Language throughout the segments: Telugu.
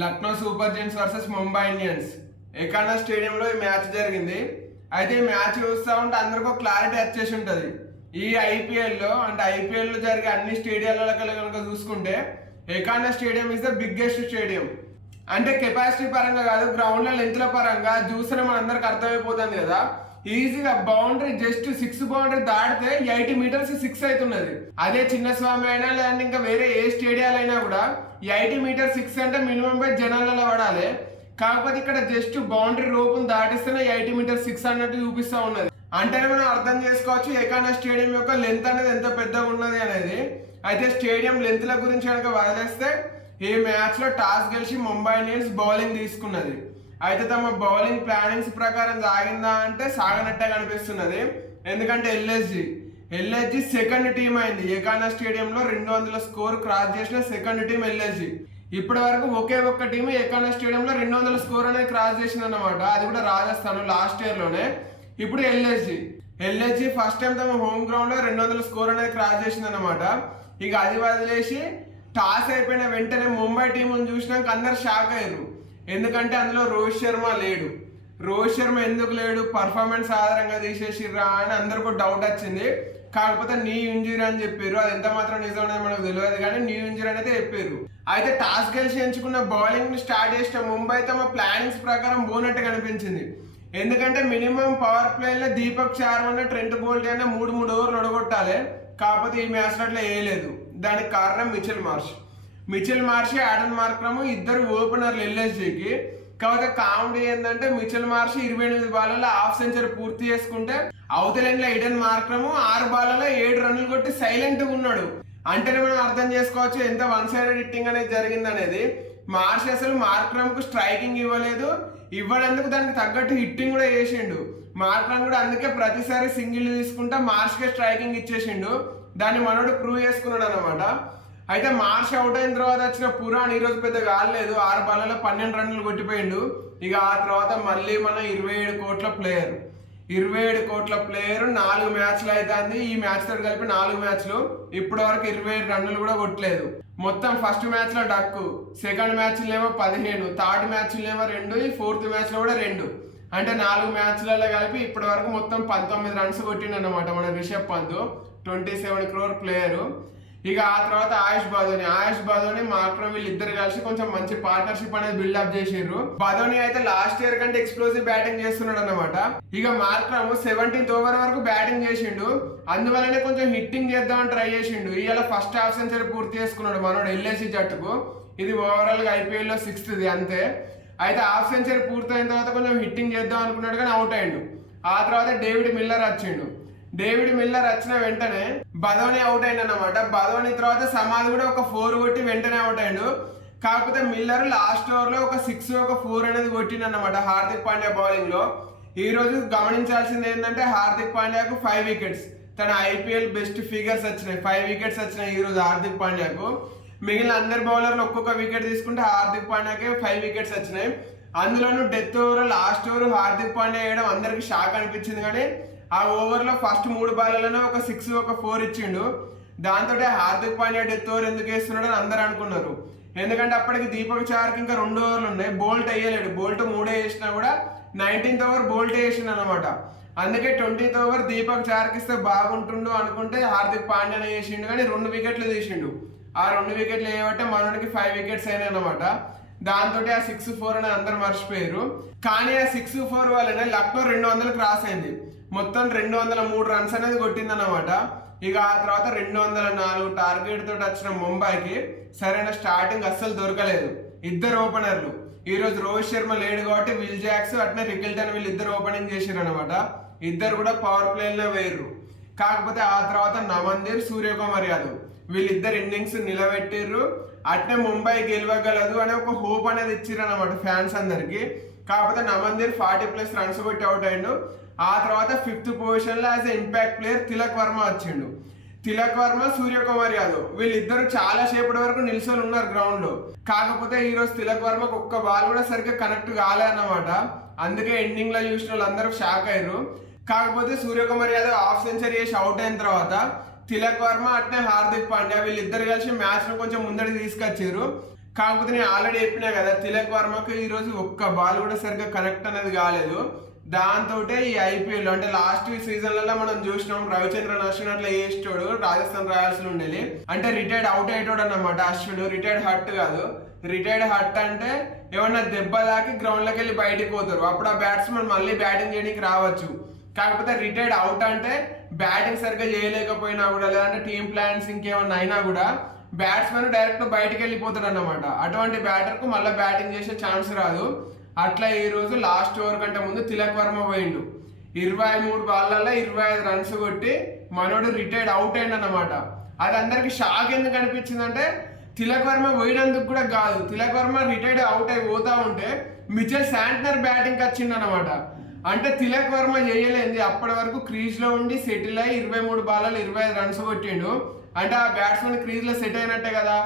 Lucknow super giants versus Mumbai Indians. Ekana స్టేడియంలో ఈ మ్యాచ్ జరిగింది. అయితే ఈ మ్యాచ్ చూస్తూ ఉంటే అందరికీ ఒక క్లారిటీ వచ్చేసి ఉంటుంది. ఈ ఐపీఎల్లో అంటే ఐపీఎల్లో జరిగే అన్ని స్టేడియాలలో కనుక చూసుకుంటే Ekana stadium is the biggest stadium అంటే కెపాసిటీ పరంగా కాదు గ్రౌండ్ లెంత్ల పరంగా చూసిన మనందరికి అర్థమైపోతుంది కదా. ఈజీగా బౌండరీ జస్ట్ సిక్స్ బౌండరీ దాటితే ఎయిటీ మీటర్స్ సిక్స్ అవుతున్నది. అదే చిన్న స్వామి అయినా లేదంటే ఇంకా వేరే ఏ స్టేడియాలు అయినా కూడా ఎయిటీ మీటర్ సిక్స్ అంటే మినిమం బై జనాలలో పడాలి. కాకపోతే ఇక్కడ జస్ట్ బౌండరీ రూపును దాటిస్తేనే ఎయిటీ మీటర్ సిక్స్ అన్నట్టు చూపిస్తా ఉన్నది. అంటేనే మనం అర్థం చేసుకోవచ్చు ఏకానా స్టేడియం యొక్క లెంత్ అనేది ఎంత పెద్దగా ఉన్నది అనేది. అయితే స్టేడియం లెంత్ల గురించి కనుక వదిలేస్తే ఈ మ్యాచ్లో టాస్ గెలిచి ముంబై ఇండియన్స్ బౌలింగ్ తీసుకున్నది. అయితే తమ బౌలింగ్ ప్లానింగ్స్ ప్రకారం సాగిందా అంటే సాగనట్టే కనిపిస్తున్నది. ఎందుకంటే ఎల్ఎస్జి ఎల్ఎస్జి సెకండ్ టీం అయింది. ఏకానా స్టేడియంలో రెండు వందల స్కోర్ క్రాస్ చేసిన సెకండ్ టీం ఎల్ఎస్జి. ఇప్పటి వరకు ఒకే ఒక్క టీం ఏకానా స్టేడియంలో రెండు వందల స్కోర్ అనేది క్రాస్ చేసింది అనమాట అది కూడా రాజస్థాన్ లాస్ట్ ఇయర్లోనే. ఇప్పుడు ఎల్ఎస్జి ఎల్ఎస్జి ఫస్ట్ టైం తమ హోమ్ గ్రౌండ్లో రెండు వందల స్కోర్ అనేది క్రాస్ చేసింది అనమాట ఇక అది వదిలేసి టాస్ అయిపోయిన వెంటనే ముంబై టీంను చూసినాక అందరు షాక్ అయ్యారు. ఎందుకంటే అందులో రోహిత్ శర్మ లేడు. రోహిత్ శర్మ ఎందుకు లేడు? పర్ఫార్మెన్స్ ఆధారంగా తీసేసిర్రా అని అందరికీ డౌట్ వచ్చింది. కాకపోతే నీ ఇంజురీ అని చెప్పారు. అది ఎంత మాత్రం నిజం అనేది మనకు తెలియదు కానీ నీ ఇంజురీ అనేది చెప్పారు. అయితే టాస్ గెలిచి ఎంచుకున్న బౌలింగ్ని స్టార్ట్ చేసిన ముంబై తమ ప్లానింగ్స్ ప్రకారం పోనట్టు కనిపించింది. ఎందుకంటే మినిమం పవర్ ప్లేలో దీపక్ చార్మన్ ట్రెంట్ బోల్ట్ అయినా మూడు మూడు ఓవర్లు ఒడగొట్టాలి కాకపోతే ఈ మ్యాచ్ అట్లా వేయలేదు. దానికి కారణం Mitchell Marsh. Mitchell Marsh Aiden Markram ఇద్దరు ఓపెనర్లు ఎల్ఎస్జీకి. కాకపోతే కామెడీ ఏంటంటే మిచిల్ మార్షి ఇరవై ఎనిమిది బాలలో హాఫ్ సెంచరీ పూర్తి చేసుకుంటే అవతలెండ్ల ఇడన్ మార్క్రమ్ ఆరు బాలలో ఏడు రన్నులు కొట్టి సైలెంట్గా ఉన్నాడు. అంటేనే మనం అర్థం చేసుకోవచ్చు ఎంత వన్ సైడెడ్ హిట్టింగ్ అనేది జరిగింది అనేది. మార్షి అసలు మార్క్రమ్కు స్ట్రైకింగ్ ఇవ్వలేదు. ఇవ్వడందుకు దానికి తగ్గట్టు హిట్టింగ్ కూడా చేసిండు. మార్క్రమ్ కూడా అందుకే ప్రతిసారి సింగిల్ తీసుకుంటా మార్ష్కే స్ట్రైకింగ్ ఇచ్చేసిండు. దాన్ని మనోడు ప్రూవ్ చేసుకున్నాడు అనమాట అయితే మార్చ్ అవుట్ అయిన తర్వాత వచ్చిన పురాణ్ ఈరోజు పెద్ద కాలేదు ఆరు బాలలో పన్నెండు రన్లు కొట్టిపోయిండు. ఇక ఆ తర్వాత మళ్ళీ మన ఇరవై ఏడు కోట్ల ప్లేయర్ ఇరవై ఏడు కోట్ల ప్లేయర్ నాలుగు మ్యాచ్లు అవుతుంది ఈ మ్యాచ్ తోటి కలిపి నాలుగు మ్యాచ్లు. ఇప్పటి వరకు ఇరవై ఏడు రన్నులు కూడా కొట్టలేదు. మొత్తం ఫస్ట్ మ్యాచ్లో డక్కు. సెకండ్ మ్యాచ్ ఏమో పదిహేను. థర్డ్ మ్యాచ్ ఏమో రెండు. ఈ ఫోర్త్ మ్యాచ్లో కూడా రెండు. అంటే నాలుగు మ్యాచ్లలో కలిపి ఇప్పటి వరకు మొత్తం పంతొమ్మిది రన్స్ కొట్టిండు అనమాట మన Rishabh Pant. Twenty seven crore player. ఇక ఆ తర్వాత ఆయుష్ బాధోని ఆయుష్ బాధోని మాత్రం వీళ్ళిద్దరు కలిసి కొంచెం మంచి పార్ట్నర్షిప్ అనేది బిల్డప్ చేసిర్రు బాధోని అయితే లాస్ట్ ఇయర్ కంటే ఎక్స్ప్లోజివ్ బ్యాటింగ్ చేస్తున్నాడు అనమాట ఇక మాత్రం సెవెంటీన్త్ ఓవర్ వరకు బ్యాటింగ్ చేసిండు. అందువల్లనే కొంచెం హిట్టింగ్ చేద్దామని ట్రై చేసిండు. ఇవాళ ఫస్ట్ హాఫ్ సెంచరీ పూర్తి చేసుకున్నాడు మనోడు ఎల్ఏసి జట్టుకు. ఇది ఓవరాల్గా ఐపీఎల్లో సిక్స్త్ ఇది అంతే. అయితే హాఫ్ సెంచరీ పూర్తయిన తర్వాత కొంచెం హిట్టింగ్ చేద్దాం అనుకున్నాడు కానీ అవుట్ అయ్యిండు. ఆ తర్వాత డేవిడ్ మిల్లర్ వచ్చిండు. డేవిడ్ మిల్లర్ వచ్చిన వెంటనే బదోని అవుట్ అయిండు అనమాట బదోని తర్వాత సమాధి కూడా ఒక ఫోర్ కొట్టి వెంటనే అవుట్ అయిండు కాకపోతే మిల్లర్ లాస్ట్ ఓవర్లో ఒక సిక్స్ ఒక ఫోర్ అనేది కొట్టిండు అనమాట హార్దిక్ పాండ్యా బౌలింగ్లో. ఈ రోజు గమనించాల్సింది ఏంటంటే హార్దిక్ పాండ్యాకు ఫైవ్ వికెట్స్ తన ఐపీఎల్ బెస్ట్ ఫిగర్స్ వచ్చినాయి. ఫైవ్ వికెట్స్ వచ్చినాయి ఈ రోజు హార్దిక్ పాండ్యాకు. మిగిలిన అందరి బౌలర్లు ఒక్కొక్క వికెట్ తీసుకుంటే హార్దిక్ పాండ్యాకే ఫైవ్ వికెట్స్ వచ్చినాయి. అందులోనూ death over last over Hardik Pandya వేయడం అందరికి షాక్ అనిపించింది కానీ ఆ ఓవర్లో ఫస్ట్ మూడు బాల్లోనే ఒక సిక్స్ ఒక ఫోర్ ఇచ్చిండు. దాంతో హార్దిక్ పాండ్యా డెత్ ఓవర్ ఎందుకు వేస్తున్నాడు అని అందరు అనుకున్నారు. ఎందుకంటే అప్పటికి దీపక్ చార్కి ఇంకా రెండు ఓవర్లు ఉన్నాయి. బోల్ట్ వేయలేడు. బోల్ట్ మూడే వేసినా కూడా నైన్టీన్త్ ఓవర్ బోల్ట్ వేసిండు అనమాట అందుకే ట్వంటీత్ ఓవర్ దీపక్ చార్కిస్తే బాగుంటుండు అనుకుంటే హార్దిక్ పాండ్యాని వేసిండు కానీ రెండు వికెట్లు తీసిండు. ఆ రెండు వికెట్లు వేయబట్టే మనోడికి ఫైవ్ వికెట్స్ అయినాయి అనమాట దాంతో ఆ సిక్స్ ఫోర్ అని అందరు మర్చిపోయారు. కానీ ఆ సిక్స్ ఫోర్ వల్లనే లక్నో రెండు వందలు క్రాస్ అయింది. మొత్తం రెండు వందల మూడు రన్స్ అనేది కొట్టిందన్నమాట. ఇక ఆ తర్వాత రెండు వందల నాలుగు టార్గెట్ తోటి వచ్చిన ముంబైకి సరైన స్టార్టింగ్ అస్సలు దొరకలేదు. ఇద్దరు ఓపెనర్లు ఈ రోజు రోహిత్ శర్మ లేడు కాబట్టి విల్ జాక్స్ అట్నే రికిల్టన్ వీళ్ళు ఇద్దరు ఓపెనింగ్ చేశారు అనమాట ఇద్దరు కూడా పవర్ ప్లేలో వేయరు. కాకపోతే ఆ తర్వాత నవందీర్ సూర్యకుమార్ యాదవ్ వీళ్ళిద్దరు ఇన్నింగ్స్ నిలబెట్టిర్రు. అట్నే ముంబై గెలవగలదు అనే ఒక హోప్ అనేది ఇచ్చిర్రు అనమాట ఫ్యాన్స్ అందరికి. కాకపోతే నవందీర్ ఫార్టీ ప్లస్ రన్స్ కొట్టి అవుట్ అయ్యిండు. ఆ తర్వాత ఫిఫ్త్ పొజిషన్లో as impact player Tilak Varma వచ్చిండు. తిలక్ వర్మ సూర్యకుమార్ యాదవ్ వీళ్ళిద్దరు చాలా సేపటి వరకు నిల్చొని ఉన్నారు గ్రౌండ్లో. కాకపోతే ఈరోజు తిలక్ వర్మకు ఒక్క బాల్ కూడా సరిగ్గా కనెక్ట్ కాలే అన్నమాట. అందుకే ఎండింగ్లో చూసిన వాళ్ళందరూ షాక్ అయ్యారు. కాకపోతే సూర్యకుమార్ యాదవ్ హాఫ్ సెంచరీ చేసి అవుట్ అయిన తర్వాత తిలక్ వర్మ అట్నే హార్దిక్ పాండ్యా వీళ్ళిద్దరు కలిసి మ్యాచ్ను కొంచెం ముందడికి తీసుకొచ్చారు. కాకపోతే నేను ఆల్రెడీ చెప్పినా కదా తిలక్ వర్మకు ఈ రోజు ఒక్క బాల్ కూడా సరిగ్గా కనెక్ట్ అనేది కాలేదు. దాంతో ఈ ఐపీఎల్ అంటే లాస్ట్ సీజన్లలో మనం చూసినాం రవిచంద్రన్ అశ్విన్ అట్లా చేసేటోడు రాజస్థాన్ రాయల్స్ ఉండేది. అంటే రిటైర్డ్ అవుట్ అయ్యేటోడు అనమాట అశ్విన్. రిటైర్డ్ హట్ కాదు. రిటైర్డ్ హట్ అంటే ఏమన్నా దెబ్బ తాకి గ్రౌండ్లోకి వెళ్ళి బయటికి పోతారు. అప్పుడు ఆ బ్యాట్స్మెన్ మళ్ళీ బ్యాటింగ్ చేయడానికి రావచ్చు. కాకపోతే రిటైర్డ్ అవుట్ అంటే బ్యాటింగ్ సరిగ్గా చేయలేకపోయినా కూడా లేదంటే టీమ్ ప్లాన్స్ ఇంకేమన్నా అయినా కూడా బ్యాట్స్మెన్ డైరెక్ట్ బయటకు వెళ్ళిపోతాడు అన్నమాట. అటువంటి బ్యాటర్కు మళ్ళీ బ్యాటింగ్ చేసే ఛాన్స్ రాదు. అట్లా ఈరోజు లాస్ట్ ఓవర్ కంటే ముందు తిలక్ వర్మ పోయిండు. ఇరవై మూడు బాళ్ళల్లో ఇరవై ఐదు రన్స్ కొట్టి మనోడు రిటైర్డ్ అవుట్ అయిండు అనమాట అది అందరికి షాక్ ఎందుకు అనిపించిందంటే తిలక్ వర్మ పోయినందుకు కూడా కాదు. తిలక్ వర్మ రిటైర్డ్ అవుట్ అయి పోతా ఉంటే మిచెల్ శాంట్నర్ బ్యాటింగ్కి వచ్చింది అనమాట అంటే తిలక్ వర్మ చేయలేంది. అప్పటి వరకు క్రీజ్లో ఉండి సెటిల్ అయ్యి ఇరవై మూడు బాలలో ఇరవై ఐదు రన్స్ కొట్టిండు. అంటే ఆ బ్యాట్స్మెన్ క్రీజ్లో సెట్ అయినట్టే కదా.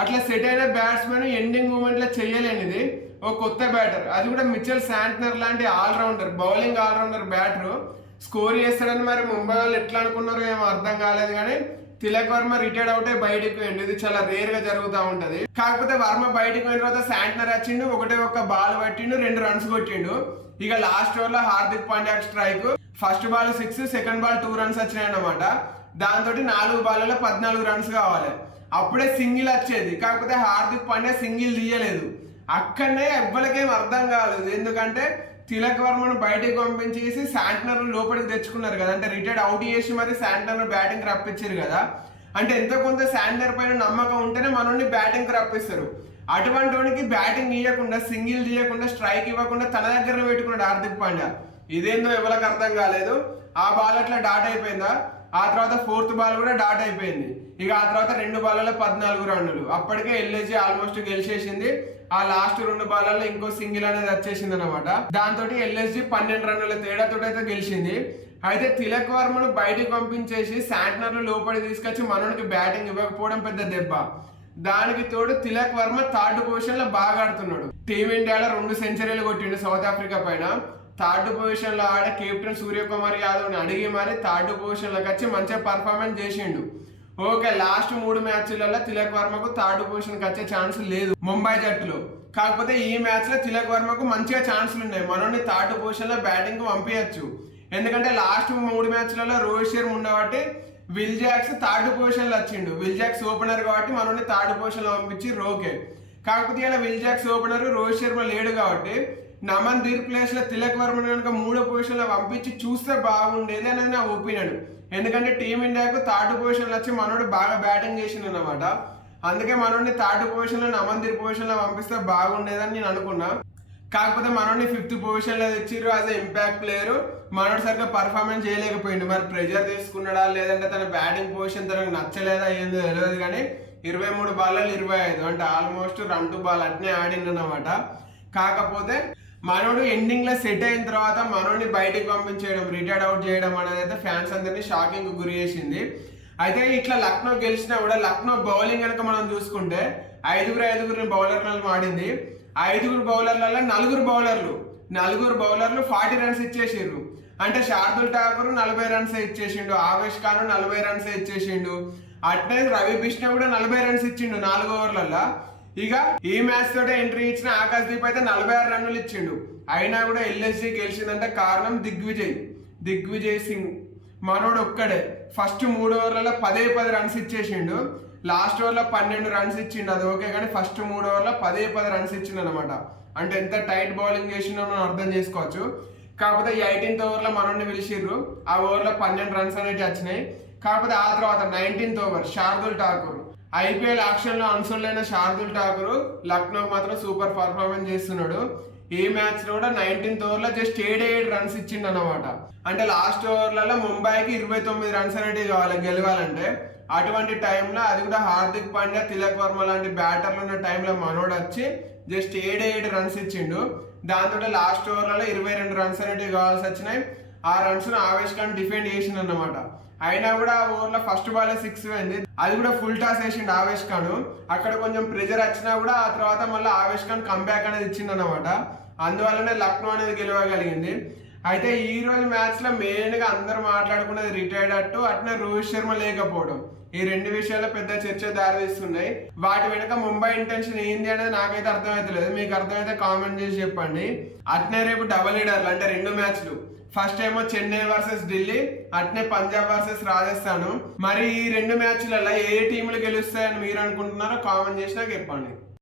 అట్లా సెట్ అయిన బ్యాట్స్మెన్ ఎండింగ్ మూమెంట్లో చేయలేనిది. ఓ కొత్త బ్యాటర్ అది కూడా మిచెల్ శాంట్నర్ లాంటి allrounder bowling allrounder batter score చేస్తాడని మరి ముంబై వాళ్ళు ఎట్లా అనుకున్నారో ఏమో అర్థం కాలేదు కానీ తిలక్ వర్మ రిటైర్డ్ అవుటే బయటకు పోయిండు. ఇది చాలా రేర్గా జరుగుతూ ఉంటది. కాకపోతే వర్మ బయటకు పోయిన తర్వాత శాంట్నర్ వచ్చిండు ఒకటే ఒక్క బాల్ పట్టిండు రెండు రన్స్ కొట్టిండు. ఇక లాస్ట్ ఓవర్లో Hardik Pandya strike first ball six second ball two runs వచ్చినాయి అన్నమాట దాంతో నాలుగు బాల్లో పద్నాలుగు రన్స్ కావాలి. అప్పుడే సింగిల్ వచ్చేది. కాకపోతే హార్దిక్ పాండ్యా సింగిల్ తీయలేదు. అక్కడనే ఎవ్వరికేం అర్థం కాలేదు. ఎందుకంటే తిలక్ వర్మను బయటికి పంపించేసి శాంటనర్ లోపలికి తెచ్చుకున్నారు కదా. అంటే రిటైర్డ్ అవుట్ చేసి మరి శాంటనర్ బ్యాటింగ్ రప్పించారు కదా. అంటే ఎంతో కొంత శాంటనర్ పైన నమ్మకం ఉంటేనే మనల్ని బ్యాటింగ్ రప్పిస్తారు. అటువంటి వాడికి బ్యాటింగ్ ఇవ్వకుండా సింగిల్ తీయకుండా స్ట్రైక్ ఇవ్వకుండా తన దగ్గర పెట్టుకున్నాడు హార్దిక్ పాండ్యా. ఇదేందో ఎవరికి అర్థం కాలేదు. ఆ బాల్ అట్లా డాట్ అయిపోయిందా? ఆ తర్వాత ఫోర్త్ బాల్ కూడా డాట్ అయిపోయింది. ఇక ఆ తర్వాత రెండు బాల్లో పద్నాలుగు రన్నులు అప్పటికే ఎల్ఏజీ ఆల్మోస్ట్ గెలిచేసింది. ఆ లాస్ట్ రెండు బాల్లో ఇంకో సింగిల్ అనేది వచ్చేసింది అనమాట దాంతో ఎల్ఎస్జి పన్నెండు రన్నుల తేడాతో అయితే గెలిచింది. అయితే తిలక్ వర్మను బయటికి పంపించేసి శాంట్నర్ లోపలి తీసుకొచ్చి మనోనికి బ్యాటింగ్ ఇవ్వకపోవడం పెద్ద దెబ్బ. దానికి తోడు తిలక్ వర్మ థర్డ్ పొజిషన్లో బాగా ఆడుతున్నాడు. టీమిండియాలో రెండు సెంచరీలు కొట్టిండు సౌత్ ఆఫ్రికా పైన. థర్డ్ పొజిషన్లో ఆడ కెప్టెన్ సూర్యకుమార్ యాదవ్ని అడిగి మరి థర్డ్ పొజిషన్లోకి వచ్చి మంచిగా పర్ఫార్మెన్స్ చేసిండు. ఓకే లాస్ట్ మూడు మ్యాచ్లలో తిలక్ వర్మకు థర్డ్ పొజిషన్కి వచ్చే ఛాన్స్ లేదు ముంబై జట్టులో. కాకపోతే ఈ మ్యాచ్లో తిలక్ వర్మకు మంచిగా ఛాన్సులు ఉన్నాయి. మనోని థర్డ్ పొజిషన్లో బ్యాటింగ్ పంపించచ్చు ఎందుకంటే లాస్ట్ మూడు మ్యాచ్లలో రోహిత్ శర్మ ఉండబట్టి విల్ జాక్స్ థర్డ్ పొజిషన్లో వచ్చిండు. విల్ జాక్స్ ఓపెనర్ కాబట్టి మనల్ని థర్డ్ పొజిషన్లో పంపించి రోకే. కాకపోతే ఇలా Will Jacks opener Rohit Sharma లేడు కాబట్టి నమన్ దీర్ ప్లేస్లో తిలక్ వర్మను కనుక మూడో పొజిషన్లో పంపించి చూస్తే బాగుండేది అనేది నా ఒపీనియన్. ఎందుకంటే టీమిండియాకు థర్డ్ పొజిషన్లో వచ్చి మనోడు బాగా బ్యాటింగ్ చేసిండు అనమాట అందుకే మనోడిని థర్డ్ పొజిషన్లో నమందిర్ పొజిషన్లో పంపిస్తే బాగుండేదని నేను అనుకున్నా. కాకపోతే మనోడిని ఫిఫ్త్ పొజిషన్లో తెచ్చిర్రు యాజ్ ఇంపాక్ట్ ప్లేయర్ మనోడు సరిగ్గా పర్ఫార్మెన్స్ చేయలేకపోయిండు. మరి ప్రెజర్ తీసుకున్నాడా లేదంటే తన బ్యాటింగ్ పొజిషన్ తనకు నచ్చలేదా ఏందో తెలియదు కానీ ఇరవై మూడు బాల్లో ఇరవై ఐదు. అంటే ఆల్మోస్ట్ రన్ టు బాల్ అట్నే ఆడిండు అనమాట కాకపోతే మనోడు ఎండింగ్లో సెట్ అయిన తర్వాత మనోడిని బయటికి పంపించేయడం రిటైర్డ్ అవుట్ చేయడం అనేది అయితే ఫ్యాన్స్ అందరినీ షాకింగ్ గురి చేసింది. అయితే ఇట్లా లక్నో గెలిచినా కూడా లక్నో బౌలింగ్ కనుక మనం చూసుకుంటే ఐదుగురు ఐదుగురు బౌలర్లను ఆడింది. ఐదుగురు బౌలర్లలో నలుగురు బౌలర్లు నలుగురు బౌలర్లు ఫార్టీ రన్స్ ఇచ్చేసిండ్రు. అంటే శార్దుల్ ఠాకూర్ నలభై రన్స్ ఇచ్చేసిండు ఆవేష్ ఖాన్ నలభై రన్స్ ఇచ్చేసిండు. అట్నే రవి బిష్ణ కూడా నలభై రన్స్ ఇచ్చిండు నాలుగు ఓవర్లలో ఇక ఈ మ్యాచ్ తోటే ఎంట్రీ ఇచ్చిన ఆకాశ్ దీప్ అయితే నలభై ఆరు రన్నులు ఇచ్చిండు. అయినా కూడా ఎల్ఎస్జి గెలిచిందంటే కారణం దిగ్విజయ్. దిగ్విజయ్ సింగ్. మనోడు ఒక్కడే. ఫస్ట్ మూడు ఓవర్లలో పదే పది రన్స్ ఇచ్చేసిండు. లాస్ట్ ఓవర్లో పన్నెండు రన్స్ ఇచ్చిండు. అది ఓకే కానీ ఫస్ట్ మూడు ఓవర్లో పదే పది రన్స్ ఇచ్చిండు అనమాట అంటే ఎంత టైట్ బౌలింగ్ చేసిండో మనం అర్థం చేసుకోవచ్చు. కాకపోతే ఈ ఎయిటీన్త్ ఓవర్లో మనోడిని పిలిచిర్రు. ఆ ఓవర్లో పన్నెండు రన్స్ అనేవి వచ్చినాయి. కాకపోతే ఆ తర్వాత nineteenth over Shardul Thakur. IPL ఆక్షన్లో లో అన్సోల్డ్ శార్దుల్ ఠాకూర్ లక్నో మాత్రం సూపర్ పర్ఫార్మెన్స్ చేస్తున్నాడు. ఈ మ్యాచ్లో కూడా నైన్టీన్త్ ఓవర్లో జస్ట్ ఏడు ఏడు రన్స్ ఇచ్చిండు అనమాట అంటే లాస్ట్ ఓవర్లలో ముంబైకి ఇరవై తొమ్మిది రన్స్ అనేటివి కావాలి గెలవాలంటే. అటువంటి టైంలో అది కూడా హార్దిక్ పాండ్యా తిలక్ వర్మ లాంటి బ్యాటర్లు ఉన్న టైంలో మనోడు వచ్చి జస్ట్ ఏడు ఏడు రన్స్ ఇచ్చిండు. దాంతో లాస్ట్ ఓవర్లలో ఇరవై రెండు రన్స్ అనేటివి కావాల్సి వచ్చినాయి. ఆ రన్స్ ఆవేష్ ఖాన్ డిఫెండ్ చేసిండు అనమాట అయినా కూడా ఆ ఓవర్లో ఫస్ట్ బాలే సిక్స్ అయింది అది కూడా ఫుల్ టాస్ వేసిండు ఆవేష్ ఖాన్ అక్కడ కొంచెం ప్రెజర్ వచ్చినా కూడా ఆ తర్వాత మళ్ళీ ఆవేష్ ఖాన్ కంబ్యాక్ అనేది ఇచ్చింది అనమాట అందువల్లనే లక్నో అనేది గెలవగలిగింది. అయితే ఈ రోజు మ్యాచ్లో మెయిన్గా అందరూ మాట్లాడుకున్నది రిటైర్డ్ అట్టు అట్నే రోహిత్ శర్మ లేకపోవడం. ఈ రెండు విషయాలు పెద్ద చర్చ దారితీస్తున్నాయి. వాటి వెనుక ముంబై ఇంటెన్షన్ ఏంది అనేది నాకైతే అర్థమైతలేదు. మీకు అర్థమైతే కామెంట్ చేసి చెప్పండి. అట్నే రేపు డబల్ లీడర్లు అంటే రెండు మ్యాచ్లు ఫస్ట్ ఏమో చెన్నై వర్సెస్ ఢిల్లీ అట్నే పంజాబ్ వర్సెస్ రాజస్థాన్. మరి ఈ రెండు మ్యాచ్లలో ఏ టీంలు గెలుస్తాయని మీరు అనుకుంటున్నారో కామెంట్ చేసి నాకు చెప్పండి.